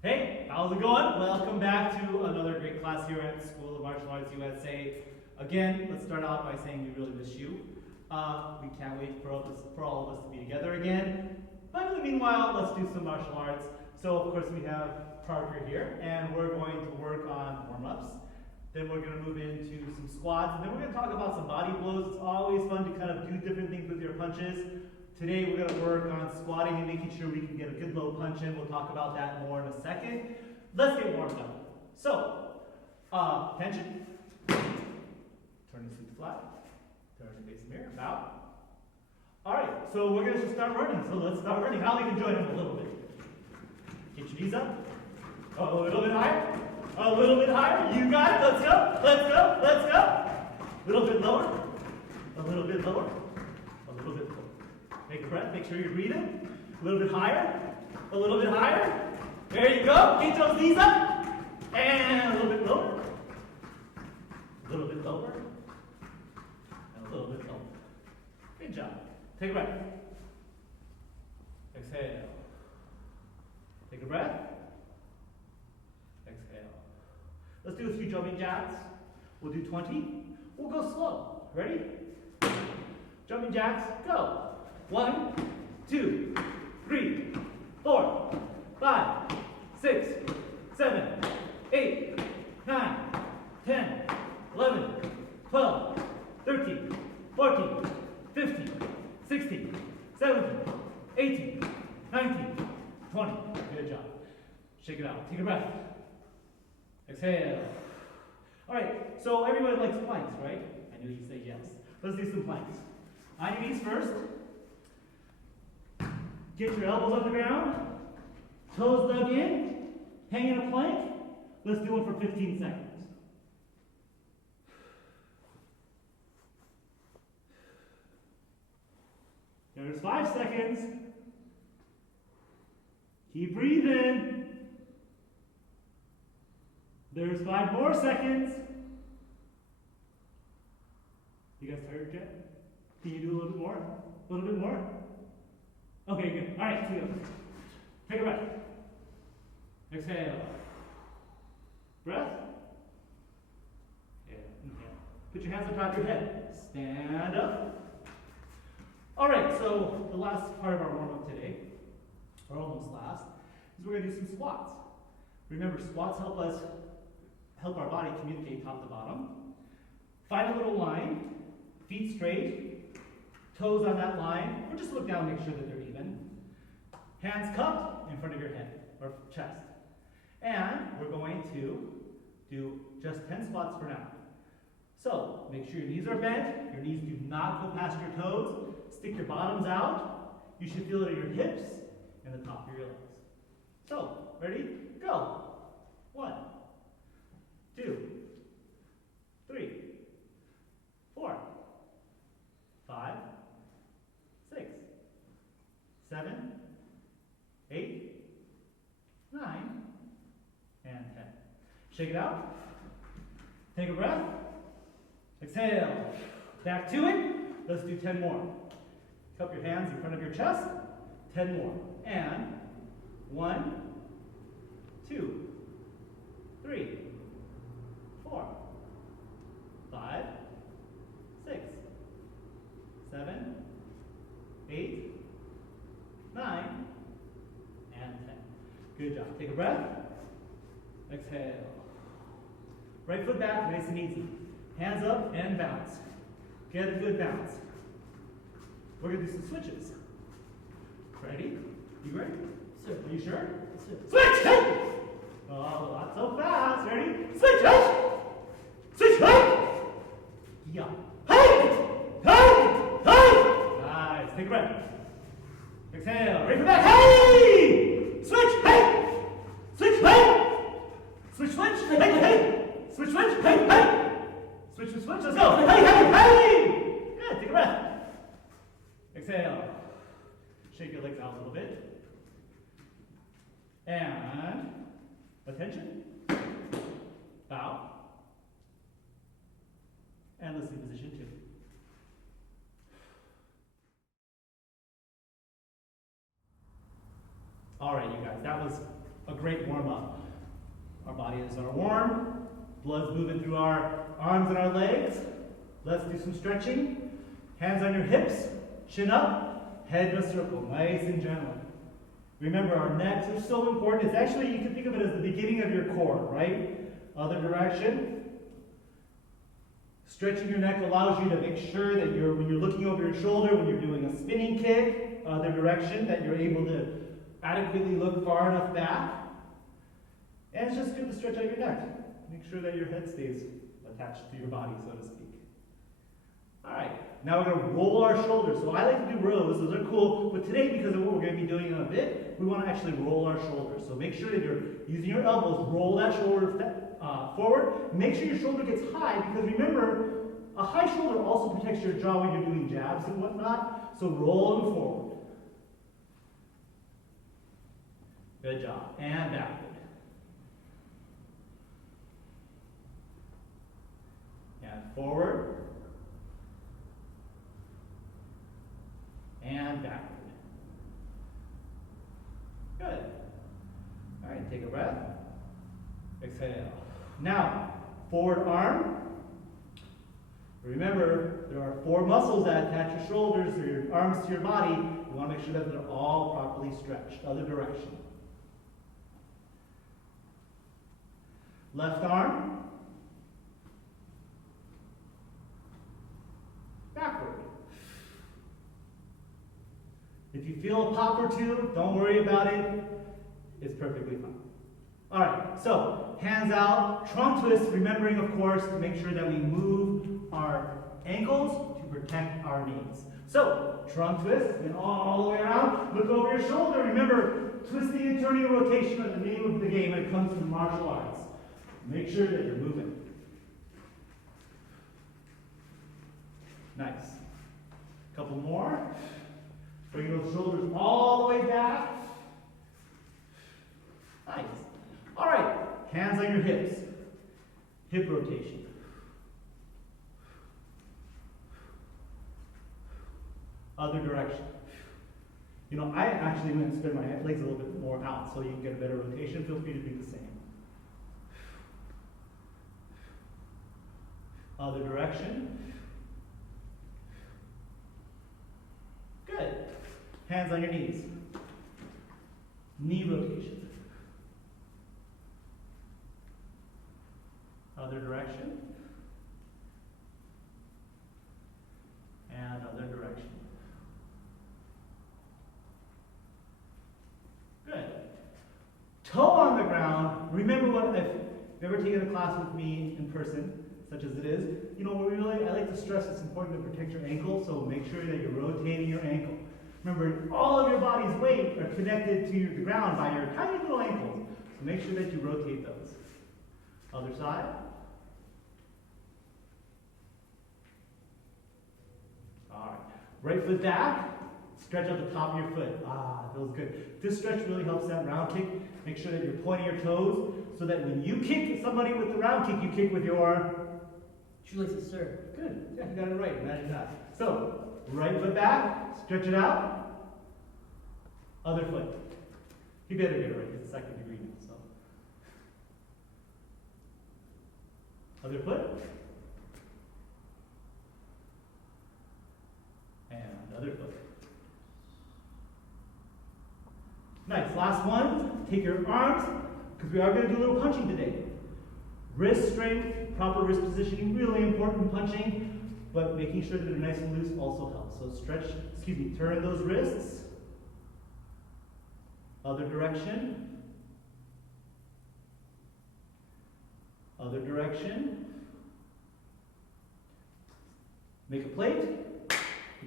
Hey, how's it going? Welcome back to another great class here at School of Martial Arts USA. Again, let's start out by saying we really miss you. We can't wait for all of us to be together again. But in the meanwhile, let's do some martial arts. So of course we have Parker here, and we're going to work on warm-ups. Then we're going to move into some squats, and then we're going to talk about some body blows. It's always fun to kind of do different things with your punches. Today we're going to work on squatting and making sure we can get a good low punch in. We'll talk about that more in a second. Let's get warmed up. So, tension. Turn your feet flat. Turn your face mirror. Bow. Alright, so we're going to start running. So let's start running. Now we can join in a little bit. Get your knees up. A little bit higher. A little bit higher. You got it. Let's go. Let's go. Let's go. A little bit lower. A little bit lower. A little bit lower. Take a breath, make sure you're breathing. A little bit higher, a little bit higher. There you go, get those knees up. And a little bit lower. A little bit lower. And a little bit lower. Good job. Take a breath. Exhale. Take a breath. Exhale. Let's do a few jumping jacks. We'll do 20. We'll go slow. Ready? Jumping jacks, go. 1, 2, 3, 4, 5, 6, 7, 8, 9, 10, 11, 12, 13, 14, 15, 16, 17, 18, 19, 20. Good job. Shake it out. Take a breath. Exhale. All right, so everybody likes planks, right? I knew you'd say yes. Let's do some planks. On your knees first. Get your elbows on the ground, toes dug in, hang in a plank. Let's do it for 15 seconds. There's 5 seconds. Keep breathing. There's 5 more seconds. You guys tired yet? Can you do a little bit more? A little bit more? Okay, good. All right, here we go. Take a breath. Exhale. Breath. Inhale. Put your hands on top of your head. Stand up. All right, so the last part of our warm-up today, or almost last, is we're going to do some squats. Remember, squats help our body communicate top to bottom. Find a little line, feet straight, toes on that line, or just look down and make sure that they're even. Hands cupped in front of your head, or chest. And we're going to do just 10 squats for now. So, make sure your knees are bent, your knees do not go past your toes, stick your bottoms out, you should feel it in your hips and the top of your legs. So, ready? Go. 1, 2, 3, 4, 5, 6, 7, 8, 9, and 10. Shake it out. Take a breath. Exhale. Back to it. Let's do 10 more. Cup your hands in front of your chest. 10 more. And 1, 2, 3, 4, 5, 6, 7, 8, 9, and 10. Good job. Take a breath. Exhale. Right foot back, nice and easy. Hands up and bounce. Get a good bounce. We're going to do some switches. Ready? You ready? Sir. Are you sure? Sir. Switch! Hey! Oh, not so fast. Ready? Switch! Hey! Switch! Hey! Yeah. Hey! Hey! Hey! Nice. Take a breath. Exhale. Right foot back. Hey! Switch! Hey! Switch! Hey! Switch! Switch! Hey! Hey! Switch! Switch! Hey! Hey! Switch! Switch! Let's go! Hey! Hey! Hey! Good. Take a breath. Exhale. Shake your legs out a little bit. And attention. Bow. And let's do position 2. All right, you guys, that was a great warm-up. Our bodies are warm, blood's moving through our arms and our legs. Let's do some stretching. Hands on your hips, chin up, head in a circle, nice and gentle. Remember, our necks are so important. It's actually, you can think of it as the beginning of your core, right? Other direction. Stretching your neck allows you to make sure that when you're looking over your shoulder, when you're doing a spinning kick, other direction, that you're able to adequately look far enough back. And it's just good to stretch out your neck. Make sure that your head stays attached to your body, so to speak. All right, now we're going to roll our shoulders. So I like to do rows, those are cool. But today, because of what we're going to be doing in a bit, we want to actually roll our shoulders. So make sure that you're using your elbows, roll that shoulder forward. Make sure your shoulder gets high, because remember, a high shoulder also protects your jaw when you're doing jabs and whatnot. So roll them forward. Good job. And backward. And forward. And backward. Good. All right, take a breath. Exhale. Now, forward arm. Remember, there are 4 muscles that attach your shoulders or your arms to your body. You want to make sure that they're all properly stretched. Other direction. Left arm. Backward. If you feel a pop or two, don't worry about it. It's perfectly fine. All right, so hands out, trunk twist, remembering, of course, to make sure that we move our ankles to protect our knees. So, trunk twist, and all the way around. Look over your shoulder. Remember, twisting and turning and rotation are the name of the game when it comes to martial arts. Make sure that you're moving. Nice. A couple more. Bring those shoulders all the way back. Nice. All right, hands on your hips. Hip rotation. Other direction. You know, I actually went and spread my legs a little bit more out so you can get a better rotation. Feel free to do the same. Other direction. Good. Hands on your knees. Knee rotation. Other direction. And other direction. Good. Toe on the ground. Remember what, if you've ever taken a class with me in person, such as it is, you know, I like to stress it's important to protect your ankle, so make sure that you're rotating your ankle. Remember, all of your body's weight are connected to the ground by your tiny little ankles, so make sure that you rotate those. Other side. All right. Right foot back. Stretch out the top of your foot. Ah, that feels good. This stretch really helps that round kick. Make sure that you're pointing your toes so that when you kick somebody with the round kick, you kick with your shoelaces, sir. Good. Yeah, you got it right. Imagine that. So, right foot back. Stretch it out. Other foot. You better get it right. It's second degree now. So, other foot. And other foot. Nice. Last one. Take your arms, because we are going to do a little punching today. Wrist strength, proper wrist positioning, really important in punching, but making sure that they're nice and loose also helps. So turn those wrists. Other direction. Other direction. Make a plate. Put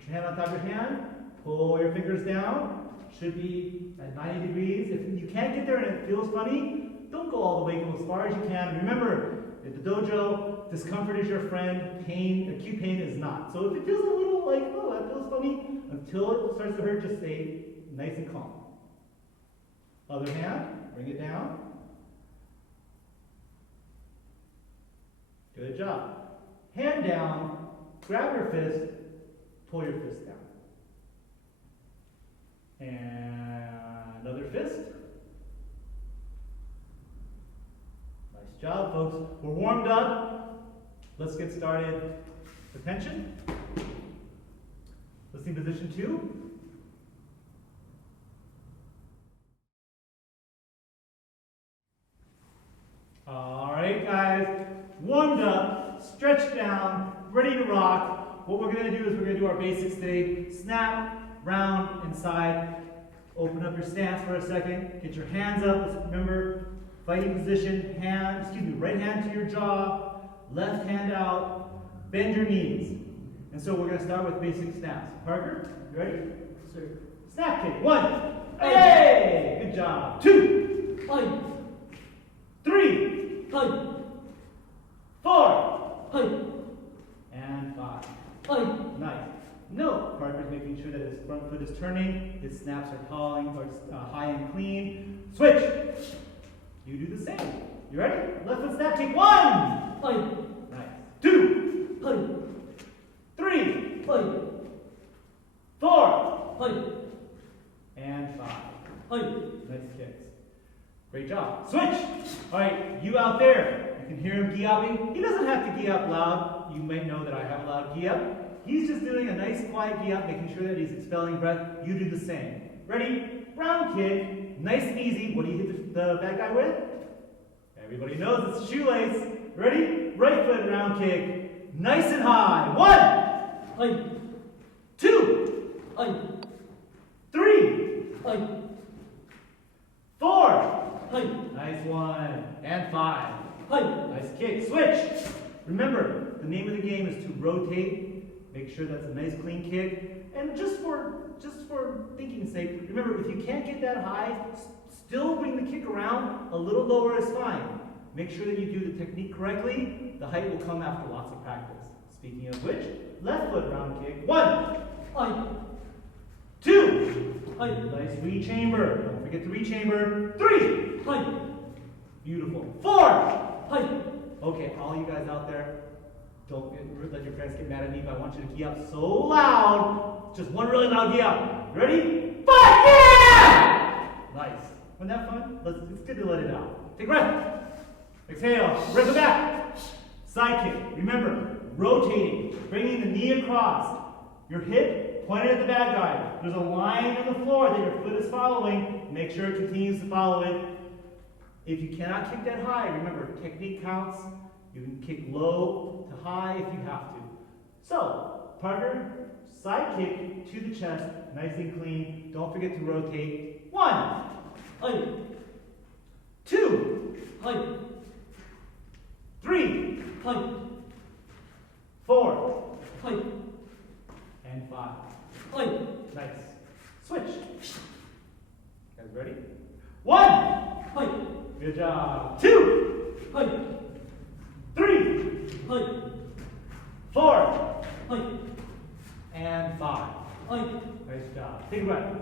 your hand on top of your hand. Pull your fingers down. Should be at 90 degrees. If you can't get there and it feels funny, don't go all the way, go as far as you can. Remember, at the dojo, discomfort is your friend, acute pain is not. So if it feels a little like, oh, that feels funny, until it starts to hurt, just stay nice and calm. Other hand, bring it down. Good job. Hand down, grab your fist, pull your fist down. And other fist. we're warmed up. Let's get started. Attention. Listening position 2. All right, guys, warmed up, stretched down, ready to rock. What we're going to do is we're going to do our basics today. Snap, round, and side. Open up your stance for a second. Get your hands up. Let's remember, fighting position, right hand to your jaw, left hand out, bend your knees. And so we're going to start with basic snaps. Parker, you ready? Sir. Snap kick. 1. Hey! Good job. 2. Hi. 3. Hi. 4. Hi. And 5. Hi. Nice. No, Parker's making sure that his front foot is turning, his snaps are high and clean. Switch. You do the same. You ready? Left foot snap kick. 1. Hi. Nice. 2. Hi. 3. Hi. 4. Hi. And 5. Hi. Nice kicks. Great job. Switch. All right, you out there, you can hear him gi-upping. He doesn't have to gi-up loud. You might know that I have a loud gi-up. He's just doing a nice quiet gi-up, making sure that he's expelling breath. You do the same. Ready? Round kick. Nice and easy. What do you hit the bad guy with? Everybody knows it's shoelace. Ready? Right foot round kick. Nice and high. 1. Hi. 2. Hi. 3. Hi. 4. Hi. Nice one. And 5. Hi. Nice kick. Switch. Remember, the name of the game is to rotate. Make sure that's a nice clean kick. And just for thinking's sake, remember, if you can't get that high, still bring the kick around. A little lower is fine. Make sure that you do the technique correctly. The height will come after lots of practice. Speaking of which, left foot round kick. 1. Hi. 2. Hi. Nice re-chamber. Don't forget to re-chamber. 3. Hi. Beautiful. 4. Hi. Okay, all you guys out there, don't let your parents get mad at me, but I want you to gi up so loud. Just one really loud gi up. Ready? 5. Yeah! Nice. Wasn't that fun? It's good to let it out. Take a breath. Exhale. Rip it back. Side kick. Remember, rotating, bringing the knee across. Your hip pointed at the bad guy. There's a line on the floor that your foot is following. Make sure it continues to follow it. If you cannot kick that high, remember, technique counts. You can kick low to high if you have to. So, Parker, side kick to the chest, nice and clean. Don't forget to rotate. 1. Hi. 2. Hi. 3. Hi. 4. Hi. And 5. Hi. Nice. Switch. Guys ready? 1. Hi. Good job. 2. Hi. 3. Hi. 4. Hi. And 5. Hi. Nice job. Take a breath.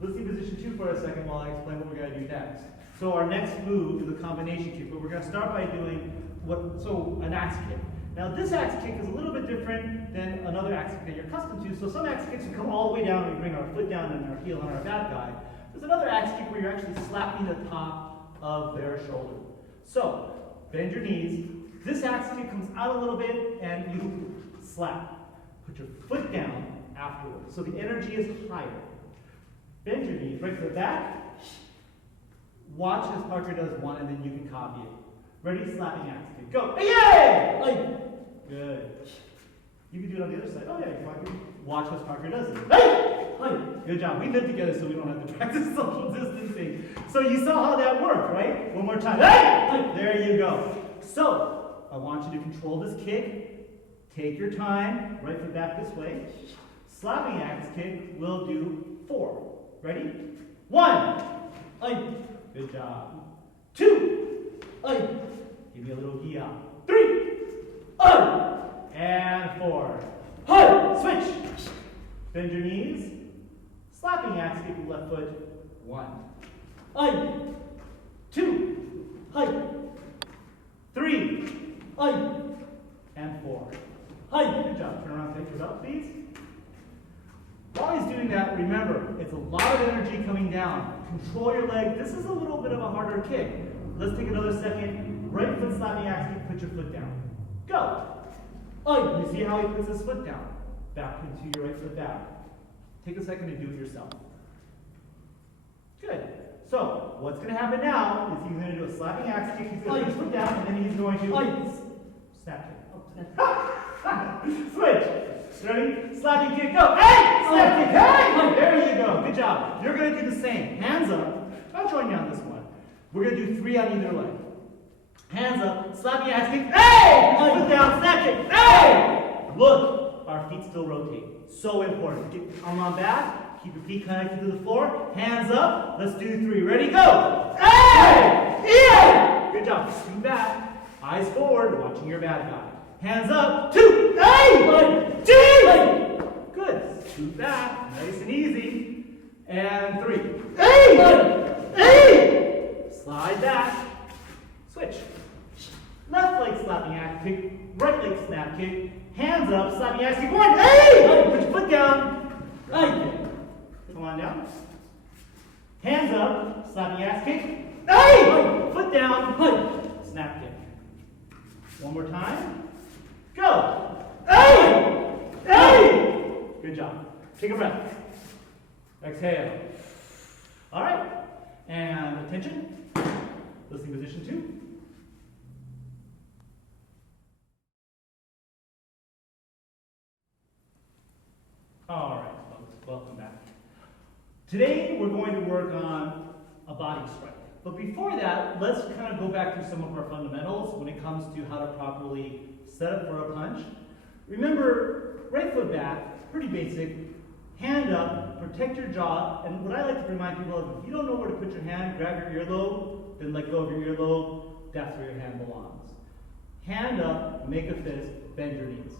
Let's see position 2 for a second while I explain what we're going to do next. So our next move is a combination kick, but we're going to start by doing an axe kick. Now this axe kick is a little bit different than another axe kick that you're accustomed to. So some axe kicks we come all the way down and we bring our foot down and our heel on our bad guy. There's another axe kick where you're actually slapping the top of their shoulder. So bend your knees. This axe kick comes out a little bit and you slap. Put your foot down afterwards. So the energy is higher. Bend your knees right to the back. Watch as Parker does one and then you can copy it. Ready? Slapping axe kick. Go. Yay! Hi. Good. You can do it on the other side. Oh yeah, Parker. Watch as Parker does it. Hey! Hi. Good job. We live together so we don't have to practice social distancing. So you saw how that worked, right? One more time. Hey! There you go. So I want you to control this kick. Take your time. Right foot back this way. Slapping axe kick will do 4. Ready? 1. Hi. Good job. 2. Hi. Give me a little gi out. 3. Hi. And 4. Hi. Switch. Bend your knees. Slapping axe kick with left foot. 1. Hi. 2. Hi. 3. Hi. And 4. Hi. Good job. Turn around, take your belt, please. While he's doing that, remember, it's a lot of energy coming down. Control your leg. This is a little bit of a harder kick. Let's take another second. right foot slapping axe kick, put your foot down. Go. Aye. You see how he puts his foot down? Back into your right foot back. Take a second to do it yourself. Good. So, what's going to happen now is he's going to do a slapping axe kick, he's going to put his foot down, and then he's going to snap kick. Switch. Ready? Slapping kick, go. Hey! Snap kick, hey! There you go. Good job. You're going to do the same. Hands up. I'll join you on this one. We're going to do 3 on either leg. Hands up, slapping axe kick, hey! Foot down, snap kick, hey! Look, our feet still rotate. So important. Get your arm on back, keep your feet connected to the floor, hands up, let's do 3. Ready, go! Hey! Yeah! Good job. Scoot back, eyes forward, watching your bad guy. Hands up, 2, hey! 3! Good. Scoot back, nice and easy. And 3. Hey! Slide back. Switch. Left leg slapping axe kick, right leg snap kick, hands up, slapping axe kick, 1, hey! Put your foot down, hey! Come on down. Hands up, slapping axe kick, hey! Foot down, hey! Snap kick. One more time. Go! Hey! Hey! Good job. Take a breath. Exhale. All right. And attention. Listening position 2. All right, folks, welcome back. Today we're going to work on a body strike. But before that, let's kind of go back through some of our fundamentals when it comes to how to properly set up for a punch. Remember, right foot back, pretty basic. Hand up, protect your jaw, and what I like to remind people of, if you don't know where to put your hand, grab your earlobe, then let go of your earlobe, that's where your hand belongs. Hand up, make a fist, bend your knees.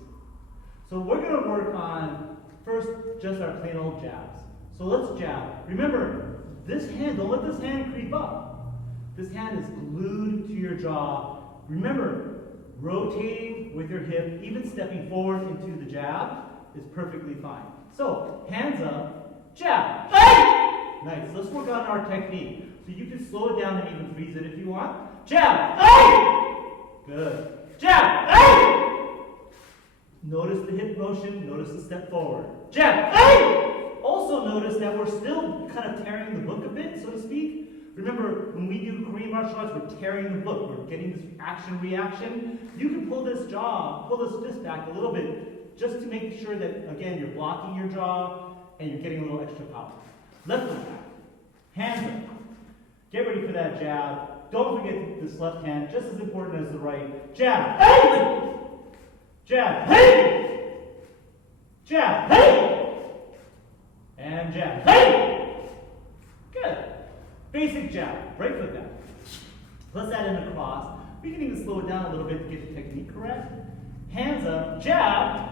So we're going to work on, first, just our plain old jabs. So let's jab. Remember, this hand, don't let this hand creep up. This hand is glued to your jaw. Remember, rotating with your hip, even stepping forward into the jab, is perfectly fine. So, hands up, jab. Hey! Nice. Let's work on our technique. So you can slow it down and even freeze it if you want. Jab. Hey! Good. Jab. Hey! Notice the hip motion. Notice the step forward. Jab. Hey! Also notice that we're still kind of tearing the book a bit, so to speak. Remember, when we do Korean martial arts, we're tearing the book. We're getting this action-reaction. You can pull this jaw, pull this fist back a little bit, just to make sure that, again, you're blocking your jaw and you're getting a little extra power. Left foot back. Hands up. Get ready for that jab. Don't forget this left hand, just as important as the right. Jab. Hey! Jab. Hey! Jab. Hey! And jab. Hey! Good. Basic jab. Right foot back. Let's add in a cross. We can even slow it down a little bit to get the technique correct. Hands up. Jab.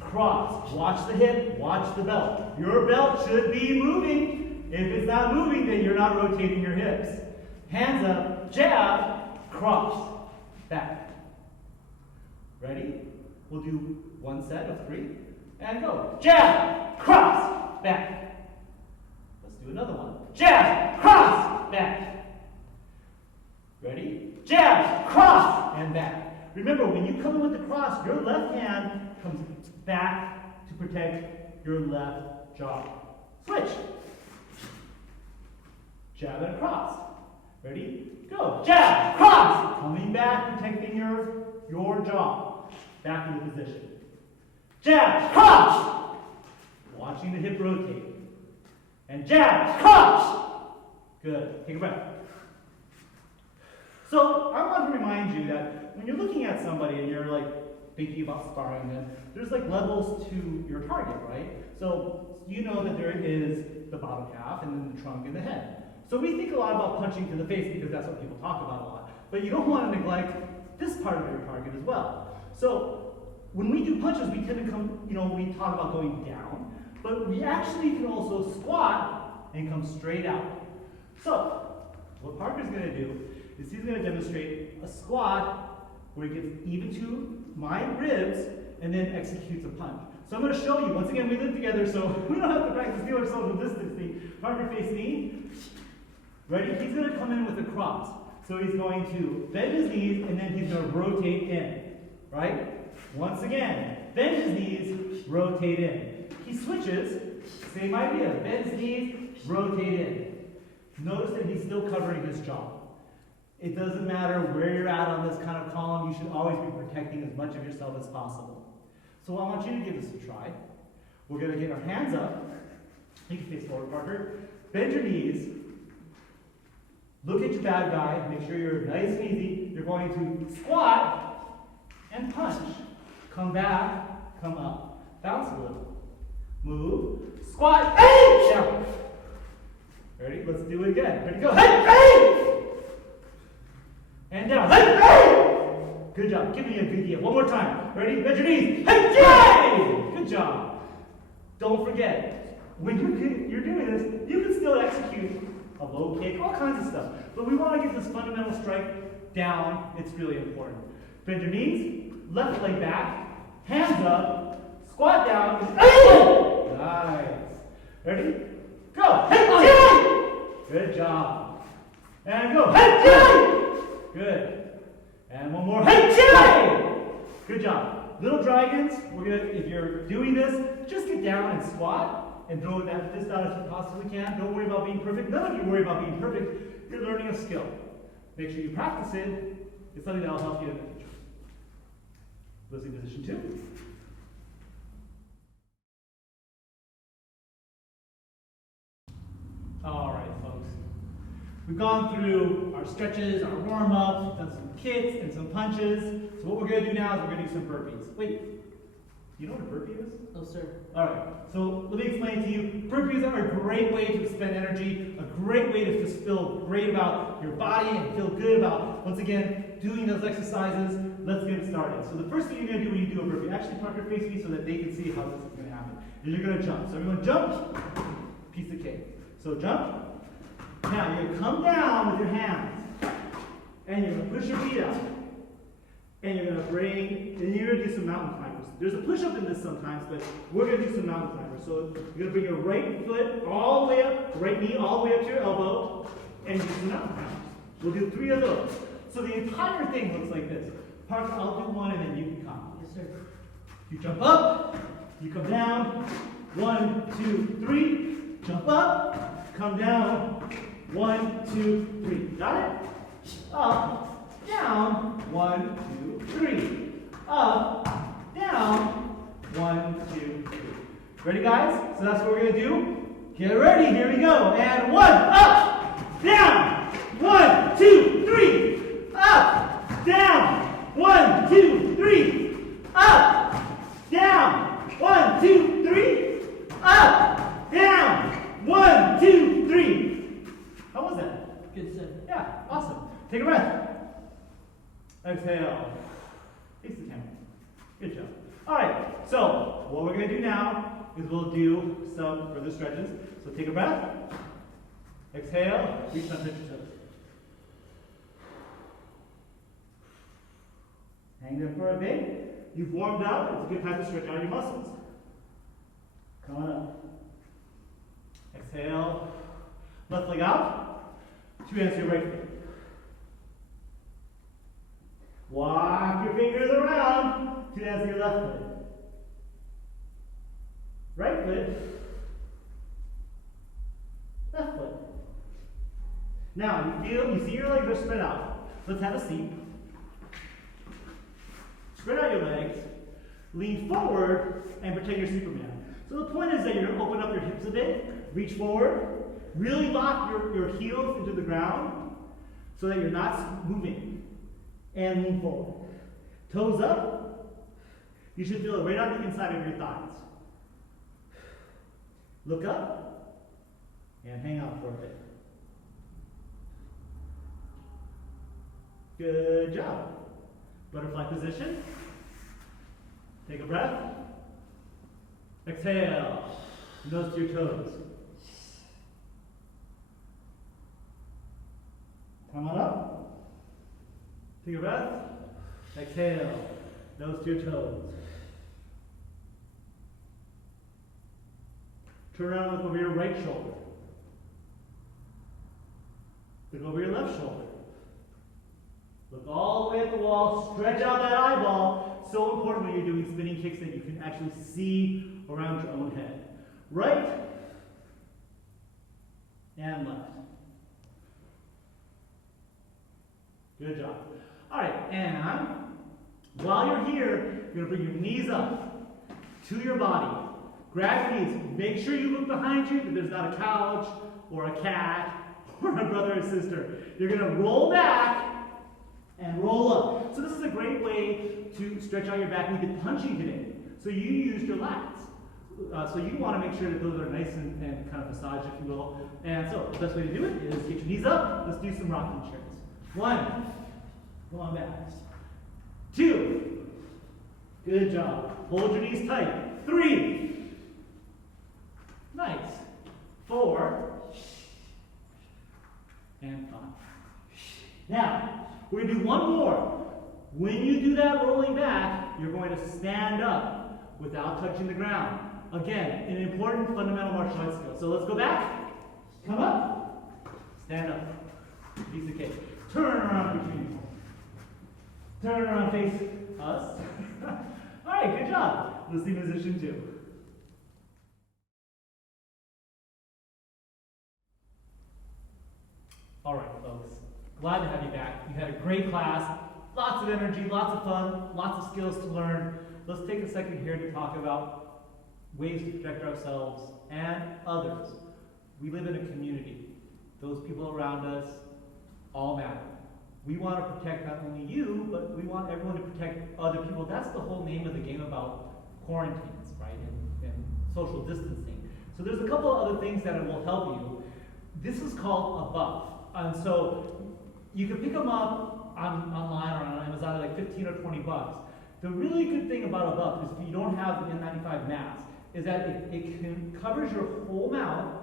Cross. Watch the hip. Watch the belt. Your belt should be moving. If it's not moving, then you're not rotating your hips. Hands up. Jab. Cross. Back. Ready? We'll do one set of 3. And go. Jab. Cross. Back. Let's do another one. Jab. Cross. Back. Ready? Jab. Cross. And back. Remember, when you come in with the cross, your left hand comes back to protect your left jaw. Switch. Jab and cross. Ready? Go. Jab. Cross. Coming back, protecting your jaw. Back into position. Jab. Cross. Watching the hip rotate. And jab. Cross. Good. Take a breath. So I want to remind you that when you're looking at somebody and you're like thinking about sparring them, there's like levels to your target, right? So you know that there is the bottom half and then the trunk and the head. So we think a lot about punching to the face because that's what people talk about a lot. But you don't want to neglect this part of your target as well. So when we do punches, we tend to come, we talk about going down, but we actually can also squat and come straight out. So what Parker's going to do is he's going to demonstrate a squat where he gets even to my ribs and then executes a punch. So I'm going to show you. Once again, we live together, so we don't have to practice do ourselves with this thing. Parker face me. Ready? He's going to come in with a cross. So he's going to bend his knees and then he's going to rotate in. Right? Once again, bend his knees, rotate in. He switches, same idea. Bend his knees, rotate in. Notice that he's still covering his jaw. It doesn't matter where you're at on this kind of column, you should always be protecting as much of yourself as possible. So I want you to give this a try. We're going to get our hands up. You can face forward, Parker. Bend your knees. Look at your bad guy. Make sure you're nice and easy. You're going to squat and punch. Come back, come up. Bounce a little. Move. Squat. Hey! Down. Ready? Let's do it again. Ready? Go. Hey! Hey! And down. Hey! Hey! Good job. Give me a good year. One more time. Ready? Bend your knees. Hey! Yay! Good job. Don't forget, when you're doing this, you can still execute a low kick, all kinds of stuff. But we want to get this fundamental strike down. It's really important. Bend your knees. Left leg back. Hands up. Squat down. Hey! Nice. Ready? Go. Hey! Yay! Good job. And go. Hey! Yay! Good. And one more. Hey! Yay! Good job. Little dragons, if you're doing this, just get down and squat and throw that fist out as you possibly can. Don't worry about being perfect. None of you worry about being perfect. You're learning a skill. Make sure you practice it. It's something that will help you in the future. Losing position 2. All right, folks. We've gone through our stretches, our warm-ups, we've done some kicks and some punches. So what we're going to do now is we're going to do some burpees. Wait, you know what a burpee is? No, sir. All right, so let me explain to you. Burpees are a great way to expend energy, a great way to just feel great about your body and feel good about, once again, doing those exercises. Let's get started. So the first thing you're going to do when you do a burpee, actually Parker face me so that they can see how this is going to happen, is you're going to jump. So everyone jump, piece of cake. So jump. Now you're going to come down with your hands, and you're going to push your feet out, and you're going to and you're going to do some mountain climbers. There's a push-up in this sometimes, but we're going to do some mountain climbers. So you're going to bring your right foot all the way up, right knee all the way up to your elbow, and do some mountain climbers. We'll do 3 of those. So the entire thing looks like this. Parker, I'll do one, and then you can come. Yes, sir. You jump up, you come down, 1, 2, 3, jump up, come down, 1, 2, 3. Got it? Up, down, 1, 2, 3. Up, down, 1, 2, 3. Ready, guys? So that's what we're going to do. Get ready. Here we go. And 1, up, down, 1, 2, 3. Up, down, 1, 2, 3. Up, down, 1, 2, 3. Up, down, 1, 2, 3. How was that? Good, sir. Yeah, awesome. Take a breath. Exhale. Face the camera. Good job. All right, so what we're going to do now is we'll do some further stretches. So take a breath. Exhale. Reach down, touch your toes. Hang there for a bit. You've warmed up. It's a good time to stretch out your muscles. Come on up. Exhale. Left leg out. 2 hands to your right foot. Walk your fingers around. 2 hands to your left foot. Right foot. Left foot. Now, you see your legs are spread out. Let's have a seat. Spread out your legs. Lean forward and pretend you're Superman. So the point is that you're going to open up your hips a bit. Reach forward. Really lock your heels into the ground so that you're not moving. And lean forward. Toes up. You should feel it right on the inside of your thighs. Look up and hang out for a bit. Good job. Butterfly position. Take a breath. Exhale. Nose to your toes. Come on up. Take a breath. Exhale. Nose to your toes. Turn around and look over your right shoulder. Look over your left shoulder. Look all the way at the wall, stretch out that eyeball. So important when you're doing spinning kicks that you can actually see around your own head. Right and left. Good job. All right, and while you're here, you're going to bring your knees up to your body. Grab your knees. Make sure you look behind you that there's not a couch or a cat or a brother or sister. You're going to roll back and roll up. So this is a great way to stretch out your back. We did punching today. So you used your lats. So you want to make sure that those are nice and kind of massaged, if you will. And so the best way to do it is get your knees up. Let's do some rocking chairs. 1. Go on back. 2. Good job. Hold your knees tight. 3. Nice. 4. And 5. Now, we're going to do one more. When you do that rolling back, you're going to stand up without touching the ground. Again, an important fundamental martial arts skill. So let's go back. Come up. Stand up. Piece of cake. Turn around between you. Turn around, face us. All right, good job. Let's see position 2. All right, folks. Glad to have you back. You had a great class. Lots of energy, lots of fun, lots of skills to learn. Let's take a second here to talk about ways to protect ourselves and others. We live in a community. Those people around us all matter. We want to protect not only you, but we want everyone to protect other people. That's the whole name of the game about quarantines, right, and social distancing. So there's a couple of other things that will help you. This is called a buff. And so you can pick them up online or on Amazon at like 15 or 20 bucks. The really good thing about a buff is if you don't have the N95 mask, is that it covers your whole mouth.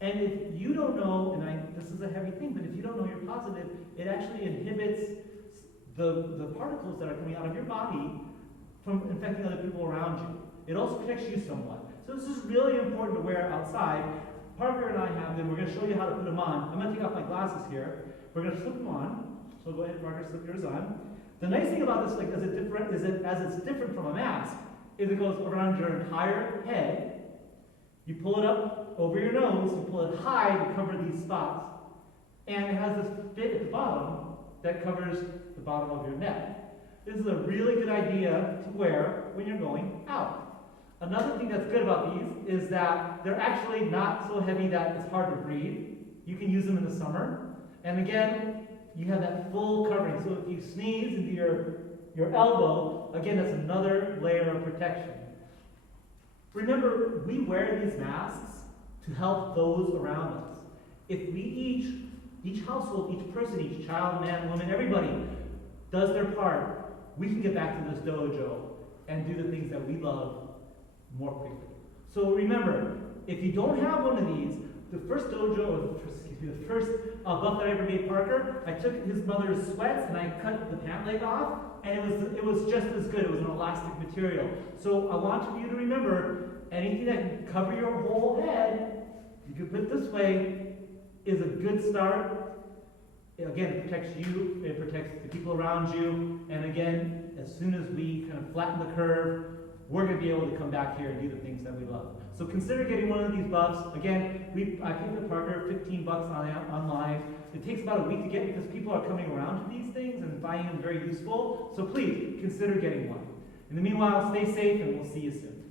And if you don't know, and this is a heavy thing, but if you don't know you're positive, it actually inhibits the particles that are coming out of your body from infecting other people around you. It also protects you somewhat. So this is really important to wear outside. Parker and I have them. We're going to show you how to put them on. I'm going to take off my glasses here. We're going to slip them on. So go ahead, Parker, slip yours on. The nice thing about this, like, as it's different from a mask, is it goes around your entire head. You pull it up over your nose, you pull it high to cover these spots, and it has this bit at the bottom that covers the bottom of your neck. This is a really good idea to wear when you're going out. Another thing that's good about these is that they're actually not so heavy that it's hard to breathe. You can use them in the summer. And again, you have that full covering. So if you sneeze into your elbow, again, that's another layer of protection. Remember, we wear these masks to help those around us. If we each household, each person, each child, man, woman, everybody does their part, we can get back to this dojo and do the things that we love more quickly. So remember, if you don't have one of these, the first dojo, or the first buff that I ever made Parker, I took his mother's sweats and I cut the pant leg off, and it was just as good. It was an elastic material. So I want you to remember, anything that can cover your whole head, you can put this way, is a good start. Again, it protects you, it protects the people around you, and again, as soon as we kind of flatten the curve, we're going to be able to come back here and do the things that we love. So consider getting one of these buffs. Again, I paid the Parker 15 bucks online. It takes about a week to get because people are coming around to these things and finding them very useful. So please, consider getting one. In the meanwhile, stay safe and we'll see you soon.